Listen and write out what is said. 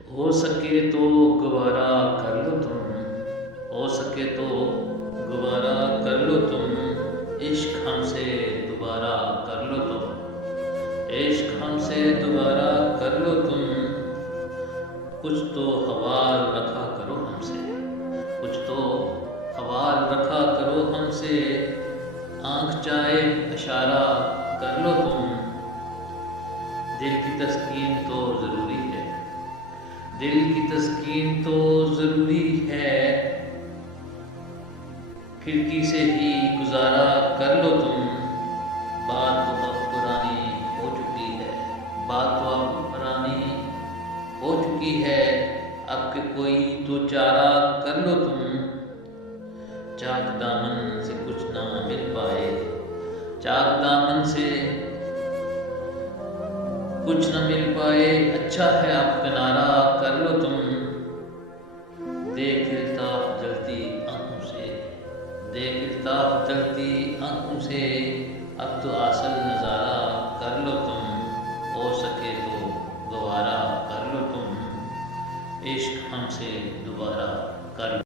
हो सके तो गवारा कर लो तुम, हो सके तो गवारा कर लो तुम, इश्क हमसे दोबारा कर लो तुम, इश्क हमसे दोबारा कर लो तुम। कुछ तो हवाल रखा करो हमसे, कुछ तो हवाल रखा करो हमसे, आंख चाहे इशारा कर लो तुम। दिल की तस्कीन तो ज़रूरी है, दिल की तस्कीन तो ज़रूरी है, खिड़की से ही गुजारा कर लो तुम। बात तो अब पुरानी हो चुकी है, बात तो अब पुरानी हो चुकी है, अब के कोई तो चारा कर लो तुम। चाक दामन से कुछ ना मिल पाए, चाक दामन से कुछ न मिल पाए, अच्छा है अब किनारा कर लो तुम। देख इल्ताफ जलती आंखों से, देख इल्ताफ जलती आंखों से, अब तो असल नज़ारा कर लो तुम। हो सके तो गवारा कर लो तुम, इश्क हमसे दोबारा कर लो।